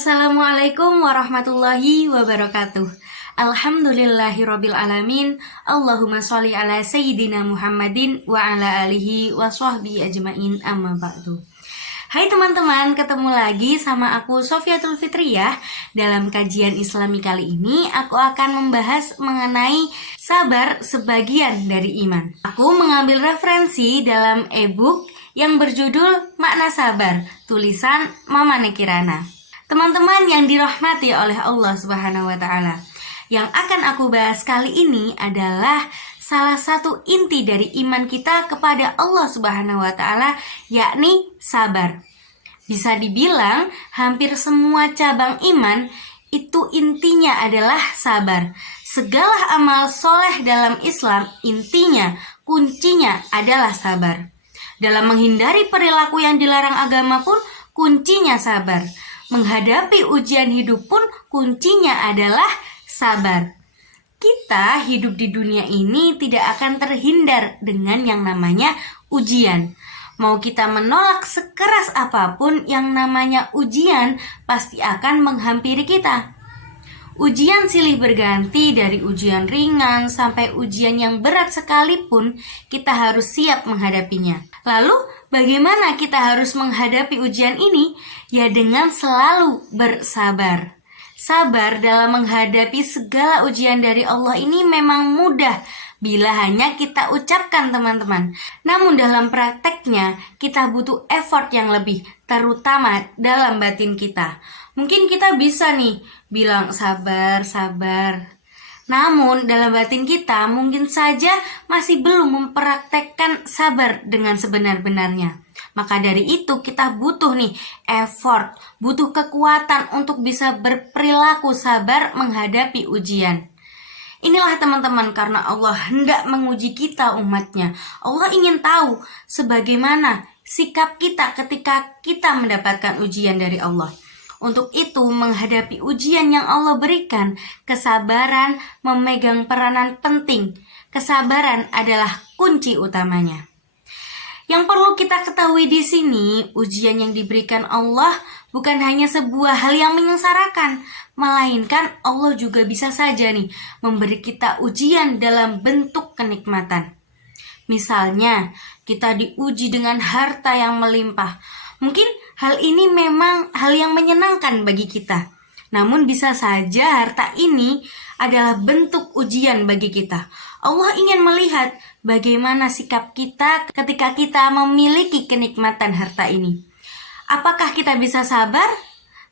Assalamualaikum warahmatullahi wabarakatuh. Alhamdulillahirabbil alamin. Allahumma sholli ala sayyidina Muhammadin wa ala alihi wa sahbihi ajmain, amma ba'du. Hai teman-teman, ketemu lagi sama aku Sofiatul Fitriyah. Dalam kajian Islami kali ini aku akan membahas mengenai sabar sebagian dari iman. Aku mengambil referensi dalam e-book yang berjudul Makna Sabar, tulisan Mama Nekirana. Teman-teman yang dirahmati oleh Allah Subhanahu wa Ta'ala, yang akan aku bahas kali ini adalah salah satu inti dari iman kita kepada Allah Subhanahu wa Ta'ala, yakni sabar. Bisa dibilang hampir semua cabang iman itu intinya adalah sabar. Segala amal soleh dalam Islam intinya, kuncinya adalah sabar. Dalam menghindari perilaku yang dilarang agama pun kuncinya sabar. Menghadapi ujian hidup pun kuncinya adalah sabar. Kita hidup di dunia ini tidak akan terhindar dengan yang namanya ujian. Mau kita menolak sekeras apapun, yang namanya ujian pasti akan menghampiri kita. Ujian silih berganti, dari ujian ringan sampai ujian yang berat sekalipun, kita harus siap menghadapinya. Lalu, bagaimana kita harus menghadapi ujian ini? Ya dengan selalu bersabar. Sabar dalam menghadapi segala ujian dari Allah ini memang mudah bila hanya kita ucapkan, teman-teman. Namun dalam prakteknya kita butuh effort yang lebih, terutama dalam batin kita. Mungkin kita bisa nih bilang sabar, sabar. Namun dalam batin kita mungkin saja masih belum mempraktekkan sabar dengan sebenar-benarnya. Maka dari itu kita butuh nih effort, butuh kekuatan untuk bisa berperilaku sabar menghadapi ujian. Inilah teman-teman, karena Allah hendak menguji kita umatnya. Allah ingin tahu sebagaimana sikap kita ketika kita mendapatkan ujian dari Allah. Untuk itu, menghadapi ujian yang Allah berikan, kesabaran memegang peranan penting. Kesabaran adalah kunci utamanya. Yang perlu kita ketahui di sini, ujian yang diberikan Allah bukan hanya sebuah hal yang menyengsarakan, melainkan Allah juga bisa saja nih memberi kita ujian dalam bentuk kenikmatan. Misalnya, kita diuji dengan harta yang melimpah. Mungkin hal ini memang hal yang menyenangkan bagi kita. Namun bisa saja harta ini adalah bentuk ujian bagi kita. Allah ingin melihat bagaimana sikap kita ketika kita memiliki kenikmatan harta ini. Apakah kita bisa sabar?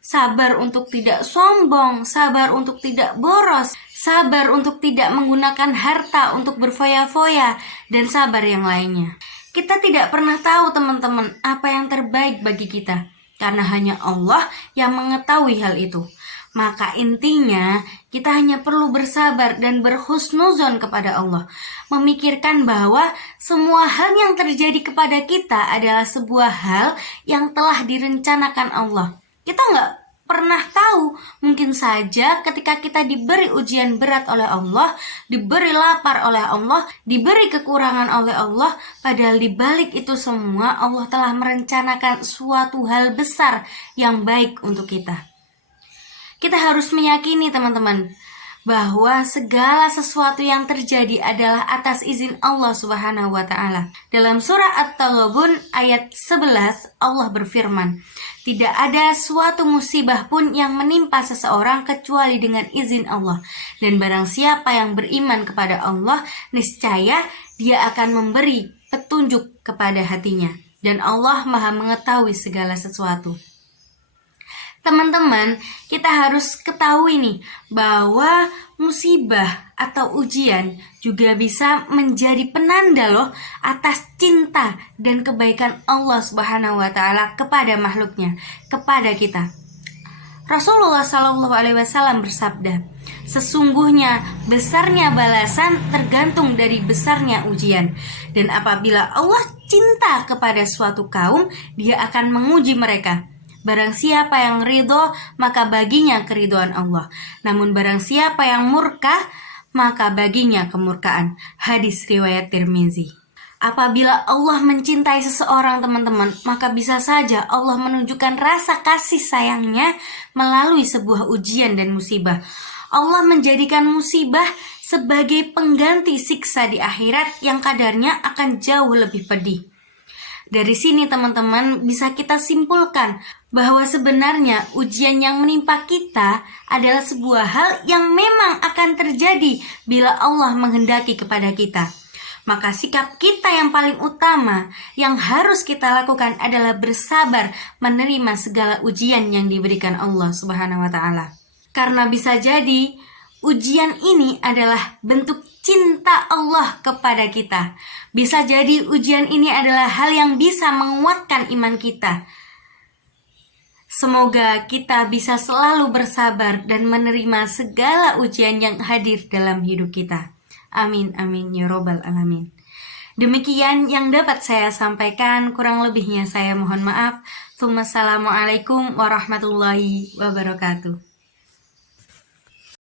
Sabar untuk tidak sombong, sabar untuk tidak boros, sabar untuk tidak menggunakan harta untuk berfoya-foya, dan sabar yang lainnya. Kita tidak pernah tahu, teman-teman, apa yang terbaik bagi kita, karena hanya Allah yang mengetahui hal itu. Maka intinya kita hanya perlu bersabar dan berhusnuzon kepada Allah. Memikirkan bahwa semua hal yang terjadi kepada kita adalah sebuah hal yang telah direncanakan Allah. Kita nggak pernah tahu, mungkin saja ketika kita diberi ujian berat oleh Allah, diberi lapar oleh Allah, diberi kekurangan oleh Allah, padahal di balik itu semua Allah telah merencanakan suatu hal besar yang baik untuk kita. Kita harus meyakini, teman-teman, bahwa segala sesuatu yang terjadi adalah atas izin Allah Subhanahu wa Ta'ala. Dalam surah At-Taghabun ayat 11, Allah berfirman, "Tidak ada suatu musibah pun yang menimpa seseorang kecuali dengan izin Allah. Dan barang siapa yang beriman kepada Allah, niscaya Dia akan memberi petunjuk kepada hatinya. Dan Allah Maha mengetahui segala sesuatu." Teman-teman, kita harus ketahui nih bahwa musibah atau ujian juga bisa menjadi penanda loh atas cinta dan kebaikan Allah Subhanahu wa Ta'ala kepada makhluknya, kepada kita. Rasulullah SAW bersabda, "Sesungguhnya besarnya balasan tergantung dari besarnya ujian. Dan apabila Allah cinta kepada suatu kaum, Dia akan menguji mereka. Barang siapa yang ridho, maka baginya keridhaan Allah. Namun barang siapa yang murka, maka baginya kemurkaan." Hadis riwayat Tirmizi. Apabila Allah mencintai seseorang teman-teman, maka bisa saja Allah menunjukkan rasa kasih sayangnya melalui sebuah ujian dan musibah. Allah menjadikan musibah sebagai pengganti siksa di akhirat yang kadarnya akan jauh lebih pedih. Dari sini teman-teman bisa kita simpulkan bahwa sebenarnya ujian yang menimpa kita adalah sebuah hal yang memang akan terjadi bila Allah menghendaki kepada kita. Maka sikap kita yang paling utama yang harus kita lakukan adalah bersabar menerima segala ujian yang diberikan Allah Subhanahu wa Ta'ala. Karena bisa jadi ujian ini adalah bentuk cinta Allah kepada kita. Bisa jadi ujian ini adalah hal yang bisa menguatkan iman kita. Semoga kita bisa selalu bersabar dan menerima segala ujian yang hadir dalam hidup kita. Amin, amin, ya robbal alamin. Demikian yang dapat saya sampaikan, kurang lebihnya saya mohon maaf. Assalamualaikum warahmatullahi wabarakatuh.